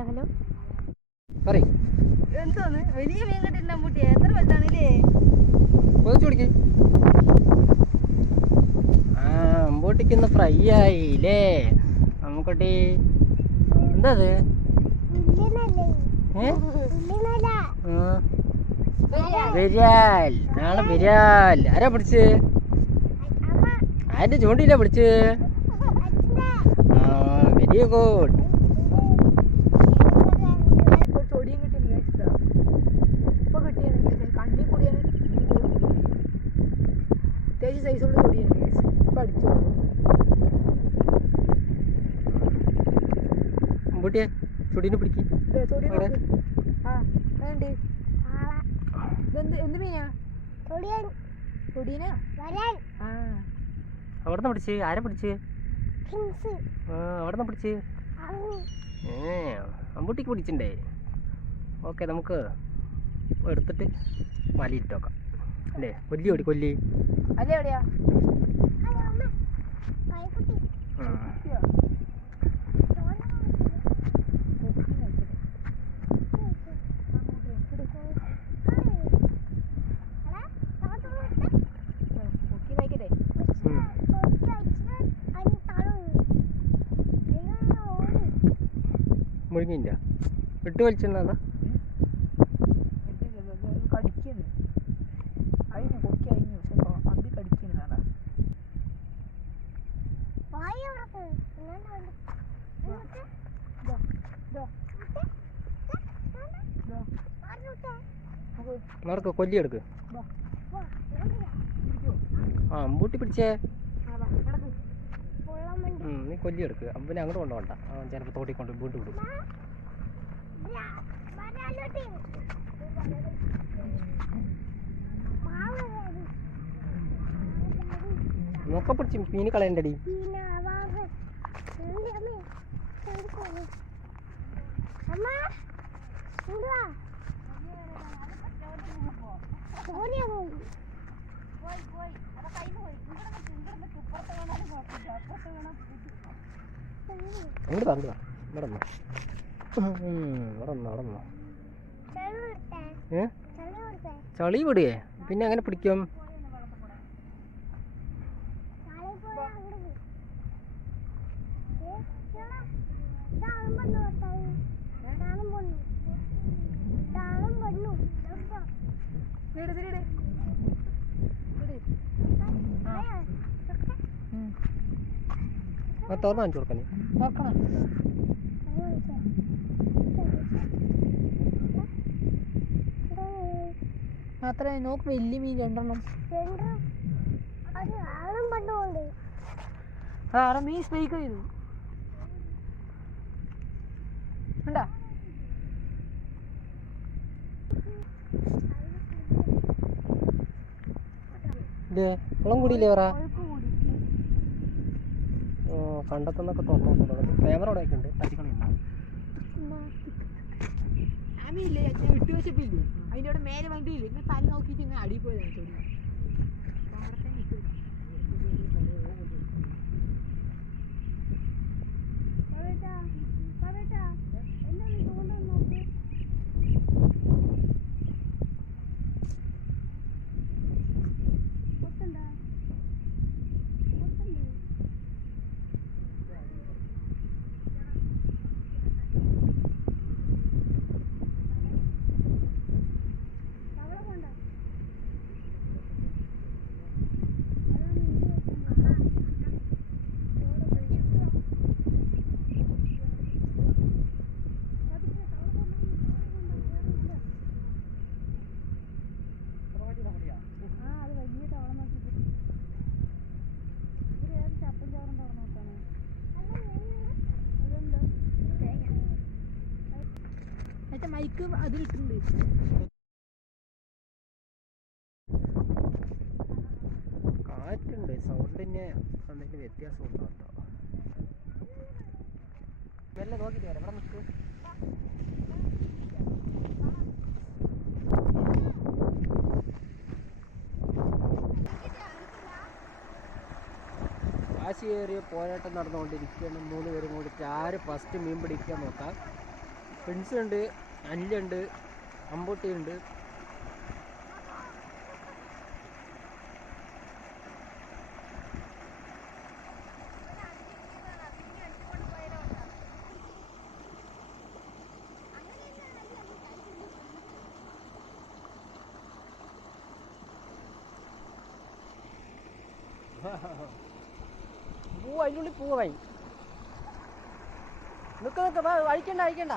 Hello hello പറയ്. എന്തോന്ന് വലിയ മീൻ കിട്ടില്ല അമ്മൂട്ടി, എത്ര വലുതാണില്ലേ? പൊതിച്ചുടിക്ക്. അമ്പൂട്ടിക്ക് ഫ്രൈ ആയില്ലേ അമ്മൂട്ടി? എന്താ അത്? വിരാൽ. നാളെ വിരാൽ. ആരാ പിടിച്ച്? ആരുടെ ചൂണ്ടിയില്ല പിടിച്ച്? Very good. അമ്പൂട്ടിയെ ചുടീനെ പിടിക്ക്. എന്ത് മീനാ? അവിടുന്ന് പിടിച്ച്? ആരെ പിടിച്ച്? അവിടുന്ന് പിടിച്ച്? അമ്പൂട്ടിക്ക് പിടിച്ചിണ്ടേ. ഓക്കെ, നമുക്ക് എടുത്തിട്ട് മലയിട്ട് നോക്കാം അല്ലേ? കൊല്ലി ഓടി കൊല്ലി അല്ലേ? എവിടെയാ? മുഴുങ്ങില്ല ഇട്ട് വലിച്ചെന്നാ കടിക്കുന്നു. അതിന് കൊക്കി അഴിഞ്ഞു. അമ്പി കടിക്കുന്നതാണ്. നടക്ക്, കൊല്ലി എടുക്ക്. അമ്പൂട്ടി പിടിച്ചേ. നീ കൊല്ലി എടുക്ക്. പിന്നെ അങ്ങോട്ട് കൊണ്ടുപോകണ്ട. ചിലപ്പോൾ തോട്ടി കൊണ്ട് വീണ്ടും വിടും. നോക്ക പിടിച്ച് മീന് കളയണ്ടടി. അങ്ങോട്ട് തന്നു നടന്നോ നടന്നോ. ചളി വിടുകയെ പിന്നെ അങ്ങനെ പിടിക്കും. തുറന്നു കാണിച്ചു കൊടുക്കാൻ നോക്കണം. അത്ര നോക്ക്. വലിയ മീൻ രണ്ടെണ്ണം. മീൻ സ്പൈക്ക് ചെയ്തു ഉണ്ടാ. കുളം കൂടിയില്ലേ പറ? കണ്ടെത്തുന്നൊക്കെ തുറന്നു നോക്കുന്നുണ്ട്. ക്യാമറ അവിടെ ഒക്കെ ഉണ്ട്. തട്ടിക്കളിയുണ്ടോ? ആമിയില്ലേ ഇട്ട് വെച്ചപ്പില്ലേ അതിൻ്റെ അവിടെ മേലെ വണ്ടിയില്ലേ ഇങ്ങനെ തല നോക്കിയിട്ട് ഇങ്ങനെ അടി പോയതാണ് തൊടി. മൈക്ക് അതിലിട്ടുണ്ട്. കാറ്റുണ്ട്. സൗണ്ടിന് എന്തെങ്കിലും വ്യത്യാസം ഉണ്ടോ? മെല്ലെ നോക്കിയിട്ട് വരാം. ഇവിടെ നിൽക്ക്. വാശിയേറിയ പോരാട്ടം നടന്നുകൊണ്ടിരിക്കുകയാണ്. 3 പേരും കൂടിയിട്ട് ആര് ഫസ്റ്റ് മീൻ പിടിക്കാൻ നോക്കാം. പെൻസുണ്ട്, അല്ലുണ്ട്, അമ്പൂട്ടിയുണ്ട്. അതിൻ്റെ ഉള്ളിൽ പോവായി. നിൽക്ക അഴിക്കണ്ട.